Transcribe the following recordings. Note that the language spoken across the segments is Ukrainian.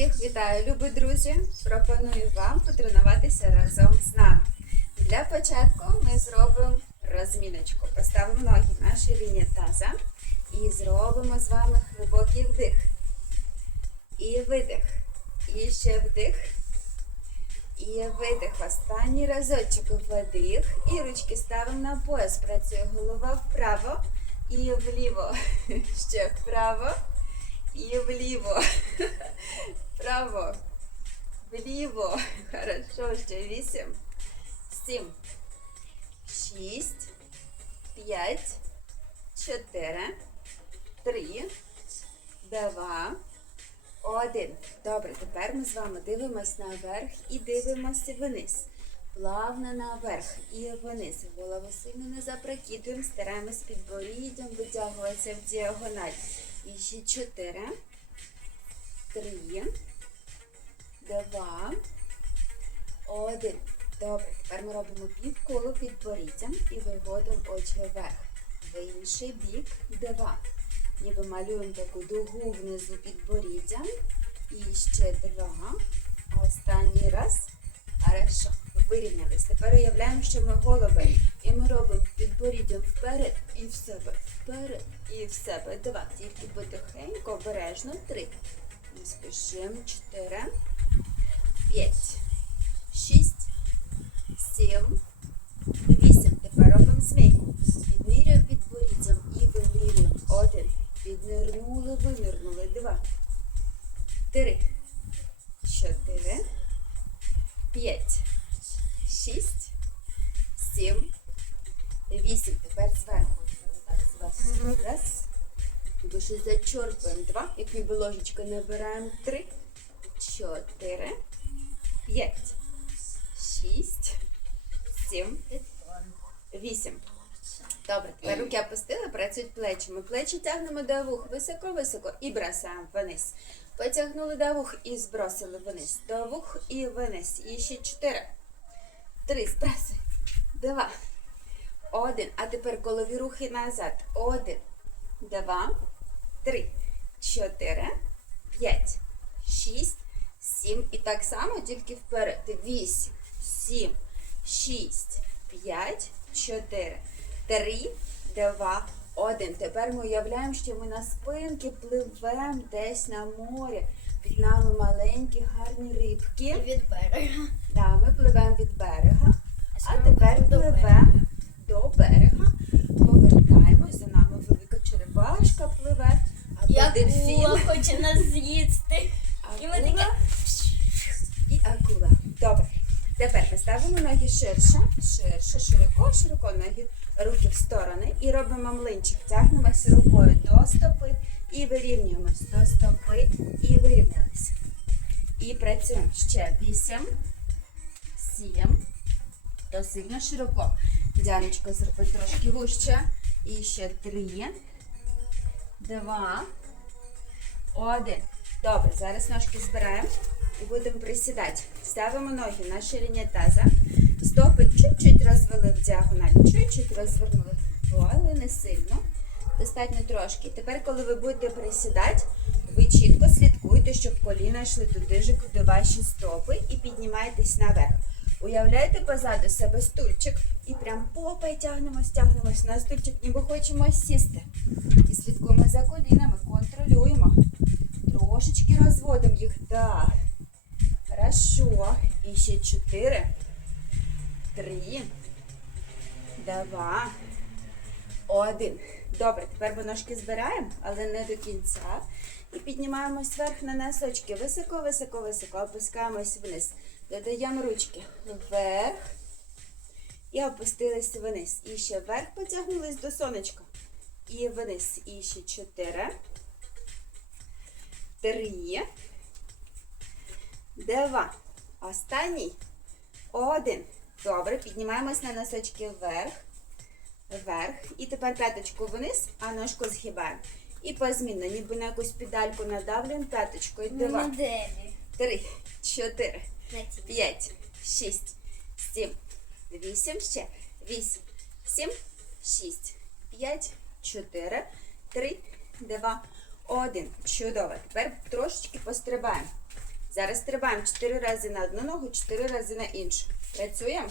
Всіх вітаю, любі друзі! Пропоную вам потренуватися разом з нами. Для початку ми зробимо розміночку. Поставимо ноги на ширині таза і зробимо з вами глибокий вдих. І видих. І ще вдих. І видих. Останній разочок вдих. І ручки ставимо на пояс. Працює голова вправо і вліво. Ще вправо. І вліво. Вправо. Вліво. Хорошо. Ще вісім. Сім. Шість. П'ять. Чотири. Три. Два. Один. Добре, тепер ми з вами дивимось наверх і дивимося вниз. Плавно наверх і вниз. Голову сильно не запрокидуємо, стараємось підборіддям витягуватися в діагональ. І ще чотири. Три. Два. Один. Добре, тепер ми робимо півколо підборіддям і виводимо очі вверх. В інший бік. Два. Ніби малюємо таку дугу внизу підборіддям. І ще два. Останній раз. Хорошо. Вирівнялись. Тепер уявляємо, що ми голуби. І ми робимо підборіддям вперед і в себе. Вперед і в себе. Два. Тільки потихеньку, обережно. Три. Не спішимо. Чотири. П'ять. Шість. Сім. Вісім. Тепер робимо змійку. Підмірюємо підборіддям і вимірюємо. Один. Піднирнули, винирнули. Два. Три. Чотири. П'ять. Шість. Сім. Вісім. Тепер зверху. Так, зверху. Раз. Туди ще зачерпуємо. Два. Як ніби ложечкою набираємо. Три. Чотири. П'ять. Шість. Сім. Вісім. Добре, тепер руки опустили, працюють плечами. Плечі тягнемо до вух високо-високо і бросаємо вниз. Потягнули до вух і збросили вниз. До вух і вниз. І ще чотири. Три. Спреси. Два. Один. А тепер колові рухи назад. Один. Два. Три. Чотири. П'ять. Шість. Сім. І так само, тільки вперед. Вісім. Сім. Шість. П'ять. Чотири. Три. Два. Один. Тепер ми уявляємо, що ми на спинки пливемо десь на морі. Під нами маленькі гарні рибки. від берега. Да, ми пливемо від берега. А скоро тепер пливемо до берега. Повертаємось, за нами велика черепашка пливе. І дельфін. хоче нас з'їсти. І ми таке. і акула. Добре. Тепер ми ставимо ноги ширше, ширше, широко, широко ноги, руки в сторони і робимо млинчик. Тягнемося рукою до стопи і вирівнюємось до стопи і вирівнялися. І працюємо ще 8, 7, то сильно широко. Дяночка зробить трошки вужче. І ще 3, 2, 1. Добре, зараз ножки збираємо і будемо присідати. Ставимо ноги на ширині таза. Стопи чуть-чуть розвели в діагональ, чуть-чуть розвернули. Але не сильно. Достатньо трошки. Тепер, коли ви будете присідати, ви чітко слідкуйте, щоб коліна йшли туди ж, куди ваші стопи, і піднімаєтесь наверх. Уявляєте позаду себе стульчик і прям попой тягнемось, тягнемось на стульчик, ніби хочемо сісти. І слідкуємо за колінами, контролюємо. Трошечки розводимо їх. Так. Хорошо. І ще чотири. Три. Два. Один. Добре, тепер ми ножки збираємо, але не до кінця. І піднімаємось вверх на носочки. Високо, високо, високо. Опускаємось вниз. Додаємо ручки вверх. І опустились вниз. І ще вверх потягнулись до сонечка. І вниз. І ще чотири. Три. Два. Останній. Один. Добре, піднімаємось на носочки вверх. Вверх. І тепер п'яточку вниз, а ножку згибаємо. І позмінно, ніби на якусь педальку надавлюємо п'яточкою. Два, три, чотири, п'ять, шість, сім, вісім, ще. Вісім, сім, шість, п'ять, чотири, три, два, один. Чудово. Тепер трошечки пострибаємо. Зараз стрибаємо 4 рази на одну ногу, 4 рази на іншу. Працюємо.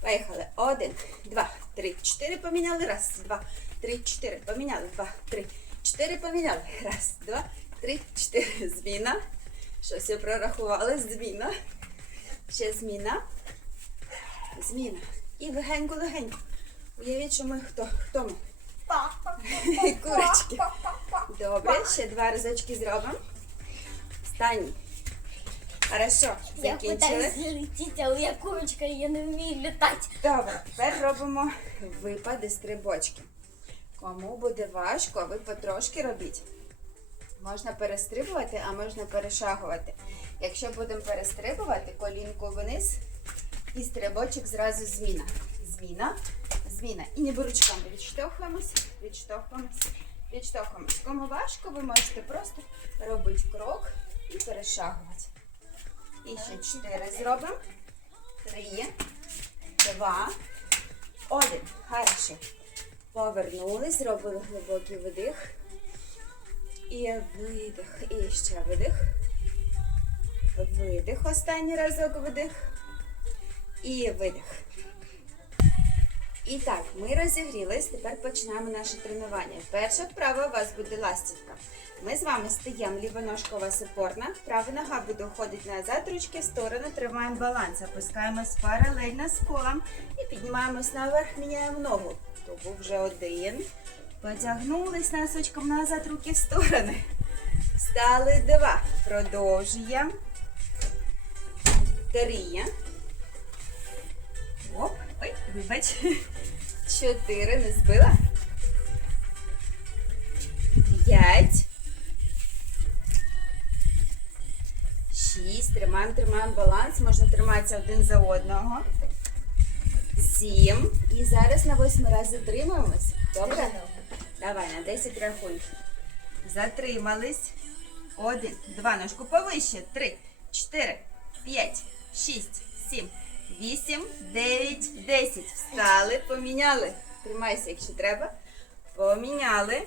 Поїхали. Один, два, три, чотири. Поміняли. Раз, два, три, чотири. Поміняли. Два, три, чотири. Поміняли. Раз, два, три, чотири. Зміна. Щось я прорахувала. Зміна. Ще зміна. Зміна. І легенько-легенько. Уявіть, що ми хто? Хто ми? Курочки. Добре, ще два разочки зробимо. Останній. Хорошо, Я закінчили. пытаюсь залететь, а я курочка, я не вмію літати. Добре, тепер робимо випади стрибочки. Кому буде важко, ви потрошки робіть. Можна перестрибувати, а можна перешагувати. Якщо будемо перестрибувати, колінку вниз і стрибочок зразу зміна. Зміна, зміна. І ніби ручками відштовхуємось, відштовхуємось, відштовхуємось. Кому важко, ви можете просто робити крок і перешагувати. І ще чотири зробимо. Три, два, один. Хорошо. Повернулись, зробили глибокий видих. І видих. І ще видих. Видих. Останній разок видих. І видих. І так, ми розігрілись. Тепер починаємо наше тренування. Перша вправа у вас буде ластівка. Ми з вами стаємо вас опорна. Права нога буде уходити назад, ручки в сторону, тримаємо баланс. Опускаємось паралельно з колом і піднімаємось наверх, міняємо ногу. То був вже один. Потягнулись носочком назад, руки в сторони. Стали два. Продовжуємо. Три. Оп, ой, вибач. Чотири, не збила. П'ять. Тримаємо, тримаємо баланс. Можна триматися один за одного. Сім. І зараз на восьмий раз затримуємось. Добре? Давай, на 10 рахунків. Затримались. Один, два, ножку повище. Три, чотири, п'ять, шість, сім, вісім, дев'ять, десять. Встали, поміняли. Тримайся, якщо треба. Поміняли.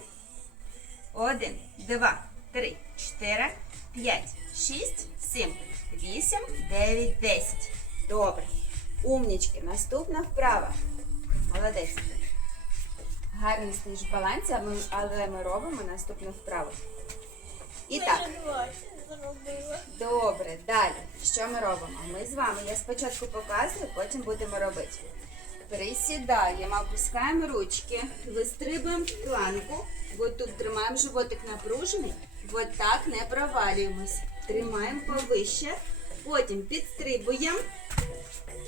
Один, два, три, чотири, п'ять, шість, сім, вісім, дев'ять, десять. Добре. Умнічки. Наступна вправа. Молодець. Гарно стоїш в балансі, але ми робимо наступну вправу. І так, добре, далі. Що ми робимо? Ми з вами, я спочатку показую, потім будемо робити. Присідаємо, опускаємо ручки, вистрибуємо в планку, от тут тримаємо животик напружений, от так не провалюємось. Тримаємо повище, потім підстрибуємо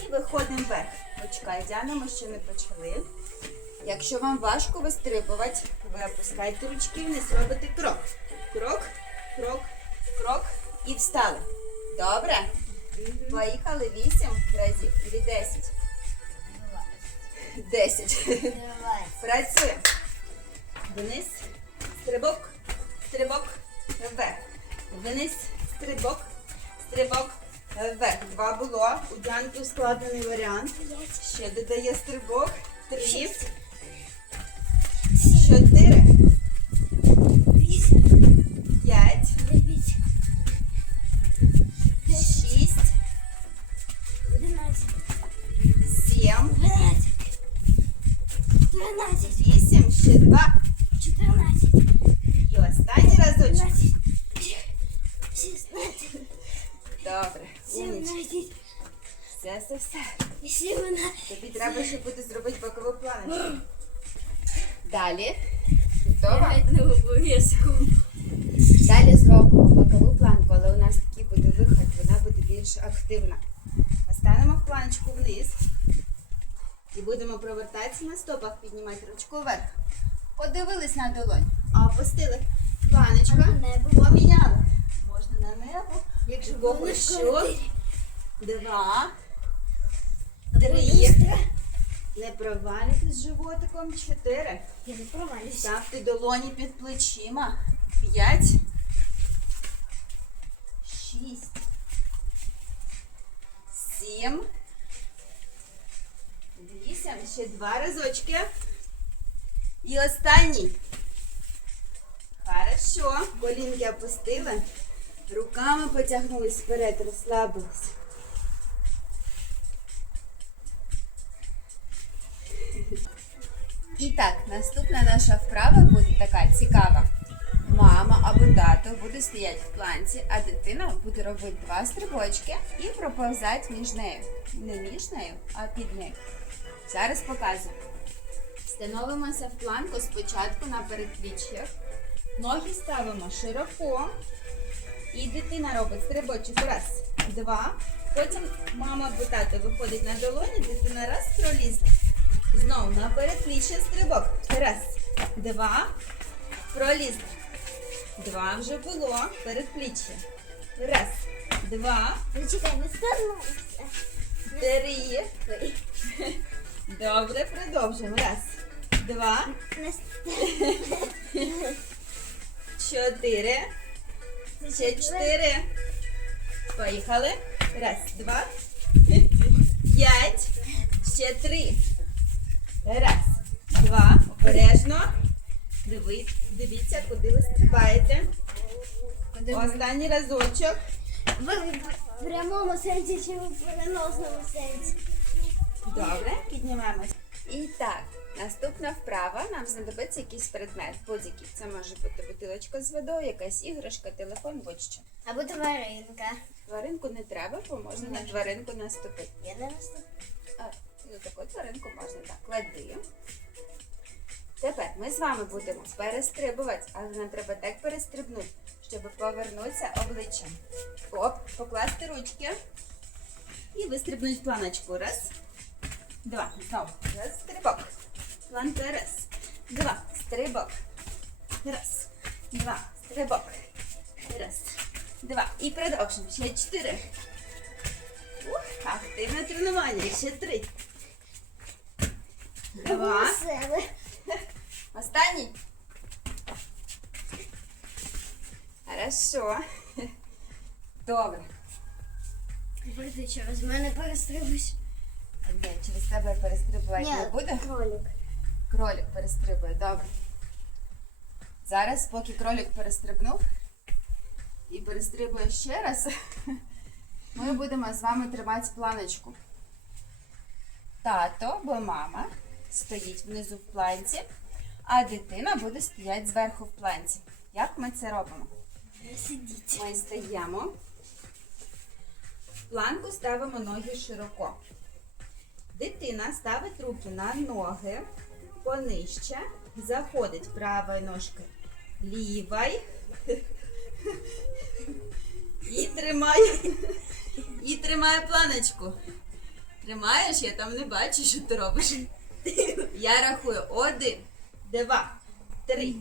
і виходимо вверх. Почекай, Діана, ми ще не почали. Якщо вам важко вистрибувати, ви опускаєте ручки вниз, робите крок. Крок, крок, крок і встали. Добре? Поїхали 8 разів. Или 10. 10. Працюємо. Вниз, стрибок, стрибок, вверх. Вниз, стрибок, стрибок, вверх. Два було. У Діанки ускладнений варіант. Ще додає стрибок. Три, чотири, Вісім. п'ять, шість, сім, вісім, ще два. Чотирнадцять. І останній разочок. Добре. Сімнадцять. Все, все, все. Тобі треба ще буде зробити бокову планочку. Далі. Готова? Далі зробимо бокову планку, але у нас такий буде виход, вона буде більш активна. Поставимо планочку вниз і будемо провертатися на стопах, піднімати ручку вверх. Подивились на долонь, а опустили. Планочка. Поміняли. Можна на небо. Якщо Кого що? Два. Три. Не провалюйтесь животиком. Чотири. Я не провалюся. Ставте долоні під плечима. П'ять. Шість. Сім. Вісім. Ще два разочки. І останній. Хорошо. Колінки опустили. Руками потягнулись вперед, розслабились. І так, наступна наша вправа буде така цікава. Мама або тато буде стояти в планці, а дитина буде робити два стрибочки і проповзати між нею. Не між нею, а під нею. Зараз показую. Становимося в планку спочатку на передпліччях. Ноги ставимо широко. І дитина робить стрибочок. Раз, два. Потім мама або тато виходить на долоні, дитина раз пролізла. Знову на передпліччя стрибок. Раз, два. Пролізла. Два вже було. Передпліччя. Раз, два, Зачекай, не стернувся. три. Добре, продовжуємо. Раз, два, чотири. Ще чотири. Поїхали. Раз, два, п'ять. Ще три. Раз, два. Обережно. Диви, дивіться, куди ви стрибаєте. Останній разочок. Ви в прямому сенсі чи в переносному сенсі? Добре, піднімаємось. І так, наступна вправа. Нам знадобиться якийсь предмет. Будь-який. Це може бути бутилочка з водою, якась іграшка, телефон, будь-що. Або тваринка. Тваринку не треба, бо можна на тваринку наступити. Я не наступ. А, ну таку тваринку можна так. Клади. Тепер ми з вами будемо перестрибувати, але нам треба так перестрибнути, щоб повернутися обличчям. Оп, покласти ручки і вистрибнути планочку. Раз, два. Знову. Раз, стрибок. Планка раз. Два. Стрибок. Раз. Два. Стрибок. Раз. Два. І продовжимо. Ще чотири. Ух, активне тренування. Ще три. Два. Останній. Хорошо. Добре. Ти через мене перестрибуєш. Ні, через тебе перестрибувати не буде? кролик. Кролик перестрибує, добре. Зараз, поки кролик перестрибнув і перестрибує ще раз, ми будемо з вами тримати планочку. Тато або мама стоїть внизу в планці, а дитина буде стояти зверху в планці. Як ми це робимо? Сидіть. Ми стаємо. В планку ставимо ноги широко. Дитина ставить руки на ноги понижче, заходить правою ножкою лівою і тримає, і тримає планочку. Тримаєш, я там не бачу, що ти робиш. Я рахую один, два, три,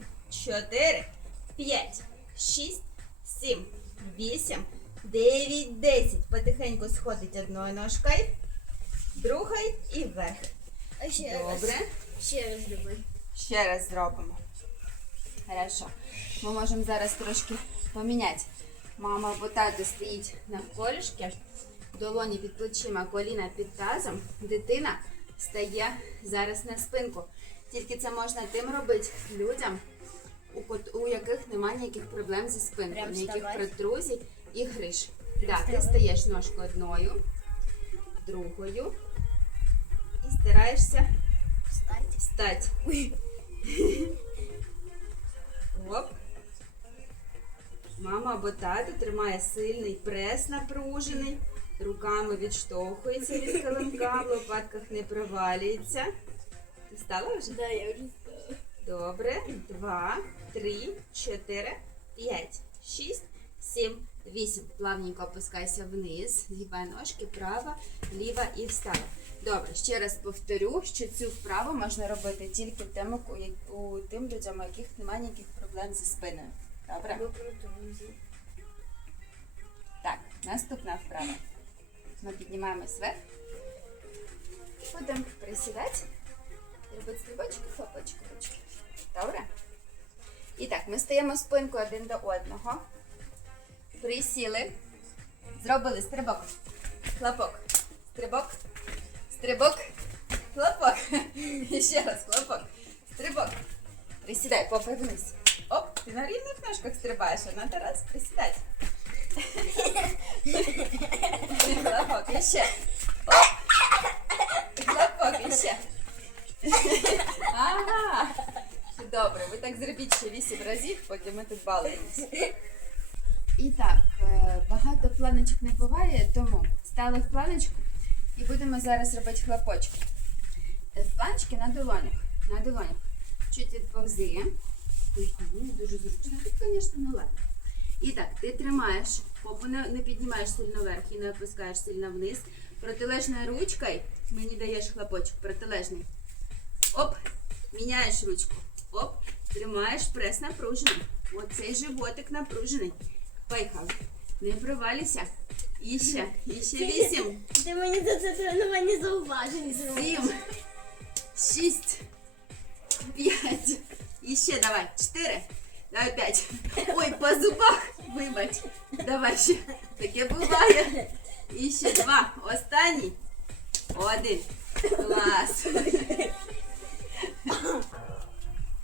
чотири, п'ять, шість, сім, вісім, дев'ять, десять. Потихеньку сходить одною ножкою, другою і вверх. Добре. Ще раз зроби. Ще раз зробимо. Хорошо. Ми можемо зараз трошки поміняти. Мама або тато стоїть навколішки, долоні під плечима, коліна під тазом. Дитина стає зараз на спинку. Тільки це можна тим робити людям, у, яких немає ніяких проблем зі спинкою, ніяких протрузій і гриш. Да, ти стаєш ножкою одною, другою і стараєшся Встать. Оп. Мама або тато тримає сильний прес напружений, руками відштовхується від килимка, в лопатках не провалюється. Ти стала вже? Да, я вже стала. Добре. Два, три, чотири, п'ять, шість, сім, вісім. Плавненько опускайся вниз. Згибай ножки, права, ліва і встала. Добре, ще раз повторю, що цю вправу можна робити тільки тим, у тим людям, у яких немає ніяких проблем зі спиною. Добре? Так, наступна вправа. Ми піднімаємось вверх. Будемо присідати. І робити стрибочки, хлопочки, ручки. Добре? І так, ми стаємо спинкою один до одного. Присіли. Зробили стрибок. Хлопок. Стрибок. Стрибок. Хлопок. Еще раз хлопок. Стрибок. Присідай, попи вниз. Оп, ти на рівних ножках стрибаєш, а на Тарас присідай. Хлопок, і. Оп. Хлопок, і. Ага. Добре, ви так зробіть ще вісім разів, поки ми тут балуємось. І так, е, багато планочок не буває, тому стали в планочку і будемо зараз робити хлопочки. Е, Планочки на долонях. На долонях. Чуть відповзи. Дуже зручно. Тут, звісно, не легко. І так, ти тримаєш, попу не, не піднімаєш сильно вверх і не опускаєш сильно вниз. Протилежною ручкою мені даєш хлопочок, протилежний. Оп, міняєш ручку. Оп, тримаєш прес напружений. Оцей животик напружений. Поїхали. Не провалюйся. І ще, і ще вісім, Ти мені за це тренування зауважень зробив. сім, шість, п'ять. І ще давай. Чотири. Давай п'ять. Ой, по зубах. Вибач. Давай ще. Таке буває. І ще два. Останній. Один. Клас.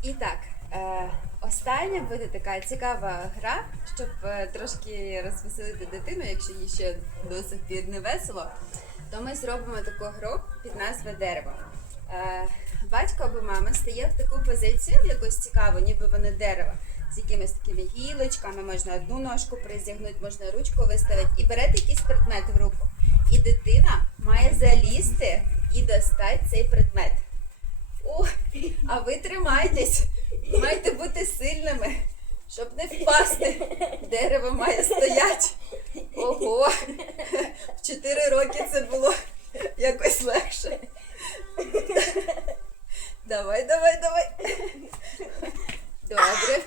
І так, е, остання буде така цікава гра, щоб е, трошки розвеселити дитину, якщо їй ще до сих пір не весело, то ми зробимо таку гру під назвою дерево. Е, батько або мама стає в таку позицію, в якусь цікаву, ніби вони дерево, з якимись такими гілочками, можна одну ножку призягнути, можна ручку виставити, і берете якийсь предмет в руку. І дитина має залізти і достати цей предмет. А ви тримайтесь, маєте бути сильними, щоб не впасти. Дерево має стояти. Ого! В 4 роки це було якось легше. Давай, давай, давай. Добре.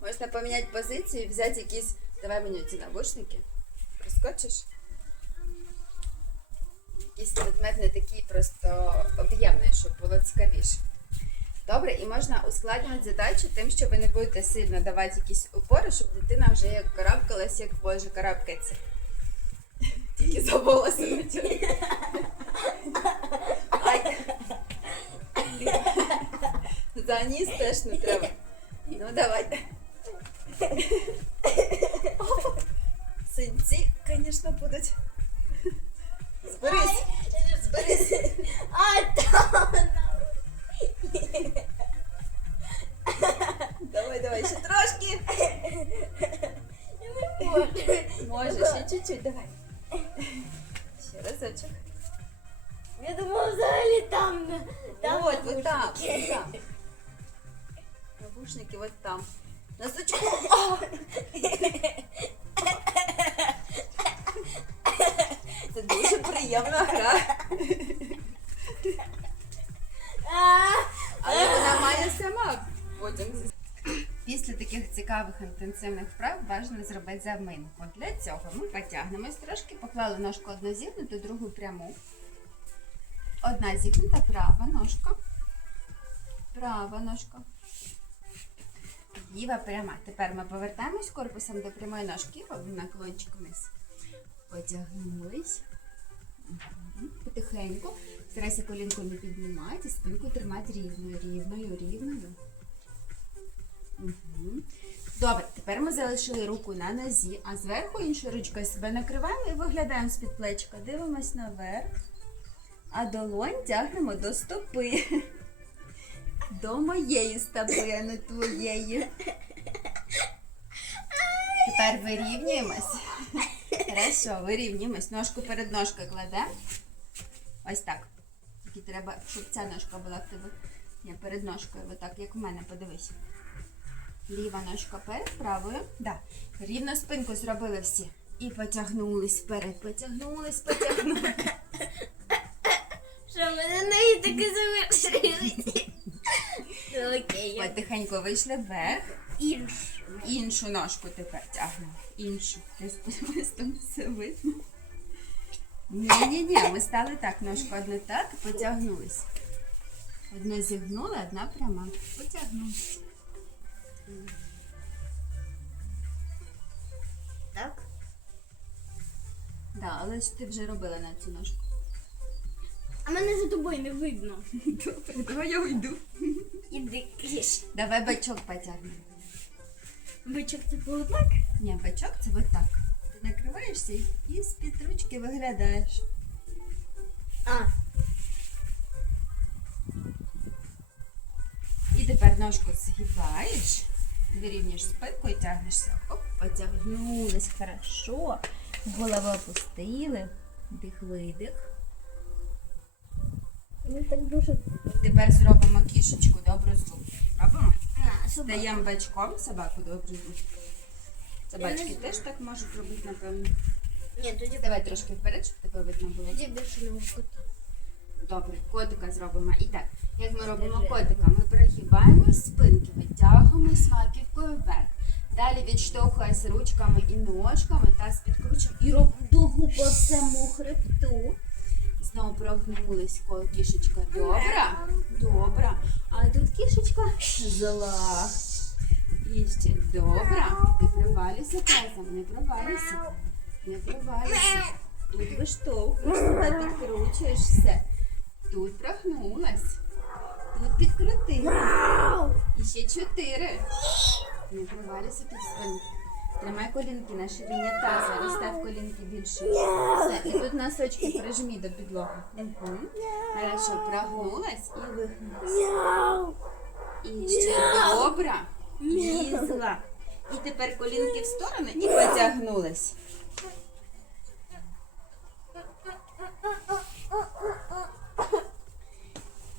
Можна поміняти позицію і взяти якісь. Давай мені ці навушники. Проскочиш? Якийсь предмет не такий просто об'ємний, щоб було цікавіше. Добре, і можна ускладнювати задачу тим, що ви не будете сильно давати якісь опори, щоб дитина вже як карабкалась, як Боже карабкається. Тільки за волоси не За ніс теж не треба. Ну давайте. Синці, звісно, будуть. Зберись. Зберись. А там. Давай, давай, ще трошки. Може, ще чуть-чуть, давай. Ще разочок. Я думала взагалі там. там вот, вот там, вот там. Навушники вот там. Носочку. Це дуже приємна гра. Але вона має сама потім. Після таких цікавих інтенсивних вправ бажано зробити заминку. Для цього ми потягнемось трошки, поклали ножку одну зігнуту, другу пряму. Одна зігнута, права ножка. Права ножка. Ліва пряма. Тепер ми повертаємось корпусом до прямої ножки, робимо наклончик вниз. Потягнулись. Потихеньку. Старайся колінку не піднімати, спинку тримати рівною, рівною, рівною. Мгм. Добре, тепер ми залишили руку на нозі, а зверху іншою ручкою себе накриваємо і виглядаємо з-під плечка. Дивимось наверх, а долонь тягнемо до стопи. До моєї стопи, а не твоєї. Тепер вирівнюємось. Хорошо, вирівнюємось. Ножку перед ножкою кладемо. Ось так. Тільки треба, щоб ця ножка була в тебе. Ні, перед ножкою, отак, як у мене, подивись. Ліва ножка перед правою. Да. Рівно спинку зробили всі. І потягнулись вперед, потягнулись, потягнулись. Що в мене неї таки завершилися. Ну, Окей. Потихеньку вийшли вверх. Інш. Іншу ножку тепер тягнемо. Іншу. Десь подивись, там все видно. Ні-ні-ні, ми стали так, ножку одну так, потягнулись. Одну зігнули, одна пряма. Потягнулись. Так. Да, але ж ти вже робила на цю ножку. А мене за тобою не видно. Добре, давай я уйду. Іди кріш. Давай бачок потягнемо. Бичок типу отак? Ні, бачок це вот так. Ти накриваєш Нахиляєшся і з-під ручки виглядаєш. А, І тепер ножку згибаєш, вирівнюєш спинку і тягнешся. Оп, потягнулись хорошо. Голову опустили. Дих видих. так. Тепер зробимо кішечку добру злу. Робимо? Даємо бачком собаку добру злу. Собачки теж так можуть робити, напевно. Ні, тоді Давай трошки вперед, щоб тебе видно було. тоді більше не кота. Добре, котика зробимо. І так, як ми робимо котика, ми перегибаємо спинки, витягуємо маківкою вверх. Далі відштовхуємось ручками і ножками та підкручуємо і робимо дугу по всьому хребту. Знову прогнулись коло кішечка. Добра? Добра. А тут кішечка зла. І ще добра. Не провалюйся тазом, не провалюйся. Не провалюйся. Тут виштовхуєшся та підкручуєш все. Тут прогнулась. Тут підкрутила. І ще чотири. Не провалюйся під спинку. Тримай колінки на ширині таза. Розстав колінки більше. Все. І тут носочки прижмі до підлоги. Угу. Хорошо, прогнулась і вигнулась. І ще добра. Лізла. І тепер колінки в сторони і потягнулась.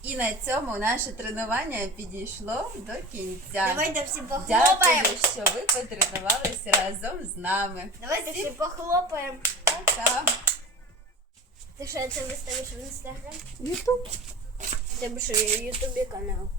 І на цьому наше тренування підійшло до кінця. Давайте всі похлопаємо. Дякую, що ви потренувалися разом з нами. Давайте всі похлопаємо. Пока. Ти що це виставиш в інстаграм? Ютуб. Тебе що, Ютубі канал?